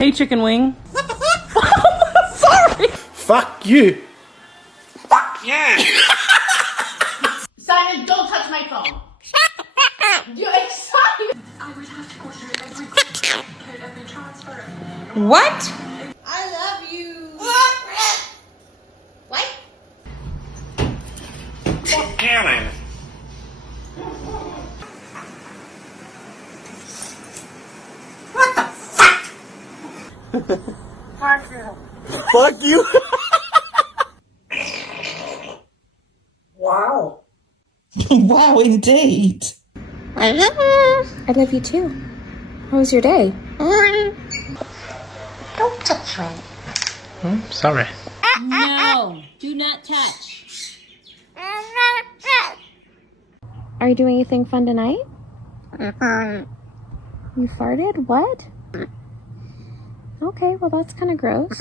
Hey, chicken wing. Sorry. Fuck you. Fuck you! Simon, don't touch my phone. You're excited. I would have to go through every code, every transfer. What? I love you. What? Fuck you! What the fuck? Fuck you. Fuck you. Wow. Wow, indeed. I love you too. How was your day? Don't touch me. Sorry. No, do not touch. Are you doing anything fun tonight? You farted? What? Okay, well that's kind of gross.